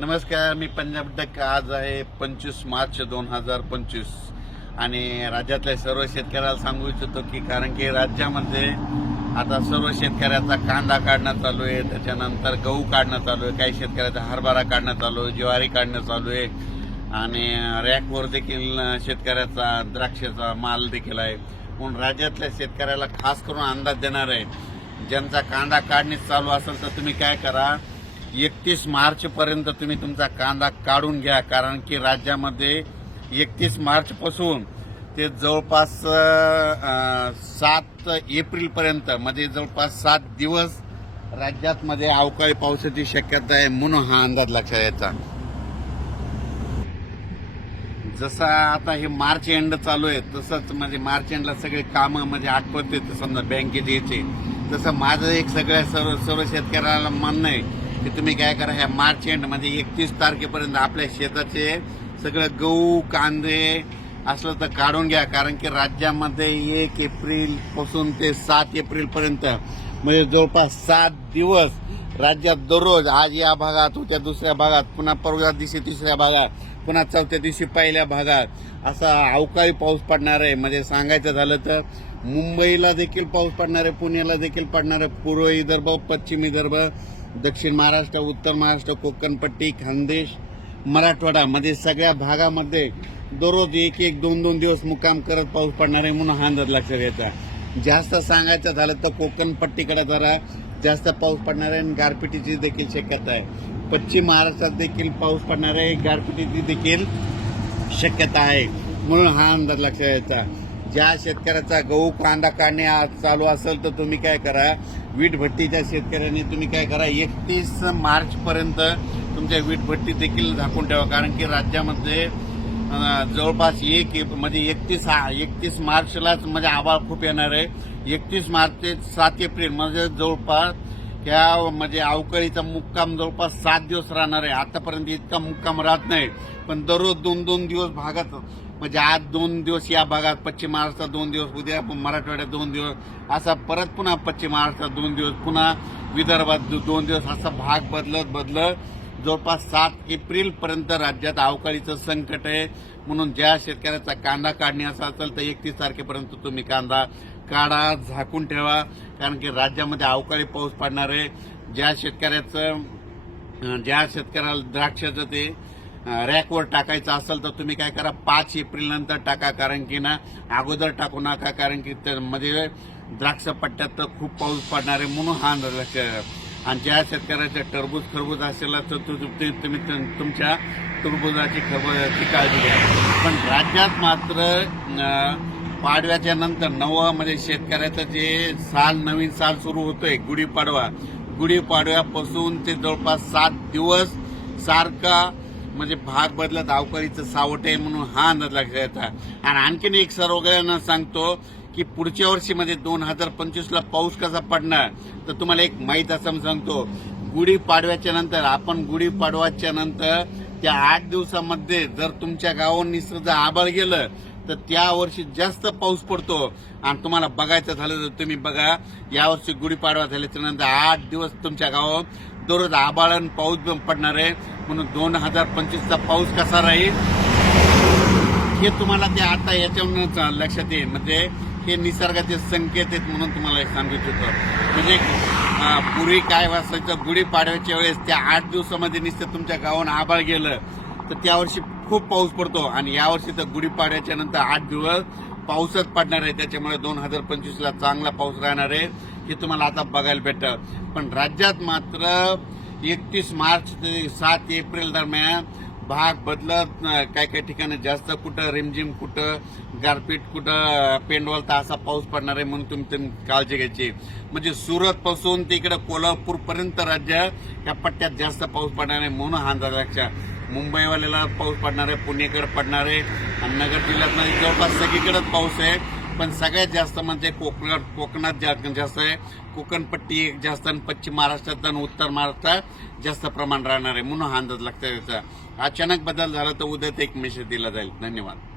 नमस्कार मी पंजाब डक आज आहे पंचवीस मार्च दोन हजार पंचवीस आणि राज्यातल्या सर्व शेतकऱ्याला सांगू इच्छितो की कारण की राज्यामध्ये आता सर्व शेतकऱ्याचा कांदा काढणं चालू आहे त्याच्यानंतर गहू काढणं चालू आहे काही शेतकऱ्याचा हरभरा काढणं चालू आहे ज्वारी काढणं चालू आहे आणि रॅकवर देखील शेतकऱ्याचा द्राक्षाचा माल देखील आहे म्हणून राज्यातल्या शेतकऱ्याला खास करून अंदाज देणार आहे ज्यांचा कांदा काढणी चालू असेल तर तुम्ही काय करा एकतीस मार्चपर्यंत तुम्ही तुमचा कांदा काढून घ्या कारण की राज्यामध्ये एकतीस मार्चपासून ते जवळपास सात एप्रिलपर्यंत म्हणजे जवळपास सात दिवस राज्यात मध्ये अवकाळी पावसाची शक्यता आहे म्हणून हा अंदाज लक्षात यायचा जसा आता हे मार्च एंड चालू आहे तसंच म्हणजे मार्च एंडला सगळे कामं म्हणजे आठवते समजा बँकेत यायचे तसं माझं एक सगळ्या सर्व सर्व शेतकऱ्याला मान्य आहे की तुम्ही काय करा ह्या मार्च एंडमध्ये एकतीस तारखेपर्यंत आपल्या शेताचे सगळं गहू कांदे असलं तर काढून घ्या कारण की राज्यामध्ये एक एप्रिलपासून ते सात एप्रिलपर्यंत म्हणजे जवळपास सात दिवस राज्यात दररोज आज या भागात होत्या दुसऱ्या भागात पुन्हा परवा दिवशी तिसऱ्या भागात पुन्हा चौथ्या दिवशी पहिल्या भागात असा अवकाळी पाऊस पडणार आहे म्हणजे सांगायचं झालं तर मुंबईला देखील पाऊस पडणार आहे पुण्याला देखील पडणार आहे पूर्व विदर्भ पश्चिम विदर्भ दक्षिण महाराष्ट्र उत्तर महाराष्ट्र कोकणपट्टी खानदेश मराठवाडामध्ये सगळ्या भागामध्ये दररोज एक एक दोन दोन दिवस मुक्काम करत पाऊस पडणार आहे म्हणून हा अंदाज लक्षात घ्यायचा जास्त सांगायचं झालं तर कोकणपट्टीकडे जरा जास्त पाऊस पडणार आहे आणि गारपिटीची देखील शक्यता आहे पश्चिम महाराष्ट्रात देखील पाऊस पडणार आहे गारपिटीची देखील शक्यता आहे म्हणून हा अंदाज लक्षात घ्यायचा ज्या शेतकऱ्याचा गहू कांदा काढणे आज चालू असेल तर तुम्ही काय करा वीट भट्टीच्या शेतकऱ्यांनी तुम्ही काय करा एकतीस मार्चपर्यंत तुमच्या वीट भट्टी देखील झाकून ठेवा कारण की राज्यामध्ये जवळपास एक म्हणजे एकतीस एकतीस मार्चलाच म्हणजे आबाळ खूप येणार आहे एकतीस मार्च ते सात एप्रिल म्हणजे जवळपास ह्या म्हणजे अवकाळीचा मुक्काम जवळपास सात दिवस राहणार आहे आतापर्यंत इतका मुक्काम राहत नाही पण दररोज दोन दोन दिवस भागात म्हणजे आज दोन दिवस या भागात पश्चिम महाराष्ट्रात दोन दिवस उद्या मराठवाड्यात दोन दिवस असा परत पुन्हा पश्चिम महाराष्ट्रात दोन दिवस पुन्हा विदर्भात दोन दिवस असा भाग बदलत बदलत जवळपास सात एप्रिलपर्यंत राज्यात अवकाळीचं संकट आहे म्हणून ज्या शेतकऱ्याचा कांदा काढणी असा असेल तर एकतीस तारखेपर्यंत तुम्ही कांदा काढा झाकून ठेवा कारण की राज्यामध्ये अवकाळी पाऊस पडणार आहे ज्या शेतकऱ्याचं ज्या शेतकऱ्याला द्राक्षाचं ते रॅकवर टाकायचं असेल तर तुम्ही काय करा पाच एप्रिल नंतर टाका कारण की ना अगोदर टाकू नका कारण की त्यामध्ये द्राक्ष पट्ट्यात तर खूप पाऊस पडणार आहे म्हणून हा लक्ष आणि ज्या शेतकऱ्याचं टरबूज खरबूज असेल तर तुम्ही तुमच्या टरबूजाची खबर काळजी घ्या पण राज्यात मात्र पाडव्याच्या नंतर म्हणजे शेतकऱ्याचं जे साल नवीन साल सुरू होतोय गुढीपाडवा गुढीपाडव्यापासून ते जवळपास सात दिवस सारखा म्हणजे भाग बदलत धावकरीचं सावट आहे म्हणून हा अंदाज लागला येतात आणि आणखीन एक सर्वगळ्यांना सांगतो की पुढच्या वर्षीमध्ये म्हणजे दोन हजार पंचवीसला पाऊस कसा पडणार तर तुम्हाला एक माहीत असं सांगतो गुढीपाडव्याच्या नंतर आपण गुढीपाडव्याच्या नंतर त्या आठ दिवसामध्ये जर तुमच्या गावांनी निसर्ग आबळ गेलं तर त्या वर्षी जास्त पाऊस पडतो आणि तुम्हाला बघायचं झालं तर तुम्ही बघा यावर्षी गुढीपाडवा झाल्याच्या नंतर आठ दिवस तुमच्या गावात दररोज आबाळण पाऊस पडणार आहे म्हणून दोन हजार पंचवीसचा पाऊस कसा राहील हे तुम्हाला ते आता याच्यावरूनच लक्षात येईल म्हणजे हे निसर्गाचे संकेत आहेत म्हणून तुम्हाला सांगू इच्छितो म्हणजे पूर्वी काय वासायचं गुढीपाडव्याच्या वेळेस त्या आठ दिवसामध्ये निश्चित तुमच्या गावानं आबाळ गेलं तर त्यावर्षी खूप पाऊस पडतो आणि यावर्षी तर गुढीपाड्याच्या नंतर आठ दिवस पाऊसच पडणार आहे त्याच्यामुळे दोन हजार पंचवीसला चांगला पाऊस राहणार आहे हे तुम्हाला आता बघायला भेटतं पण राज्यात मात्र एकतीस मार्च ते सात एप्रिल दरम्यान भाग बदलत काय काय ठिकाणी जास्त कुठं रिमझिम कुठं गारपीट कुठं तर असा पाऊस पडणार आहे म्हणून तुम्ही काळजी घ्यायची म्हणजे सुरतपासून तिकडं कोल्हापूरपर्यंत राज्य या पट्ट्यात जास्त पाऊस पडणार आहे म्हणून हा अंदाज लक्षात मुंबईवाल्याला पाऊस पडणार आहे पुणेकडे पडणार आहे आणि नगर जिल्ह्यातनं जवळपास सगळीकडेच पाऊस आहे पण सगळ्यात जास्त म्हणजे कोकणात कोकणात जा जास्त आहे कोकणपट्टी एक जास्त आणि पश्चिम महाराष्ट्रात आणि उत्तर महाराष्ट्रात जास्त प्रमाण राहणार आहे म्हणून हा अंदाज लक्षात अचानक बदल झाला तर ते एक मेसेज दिला जाईल धन्यवाद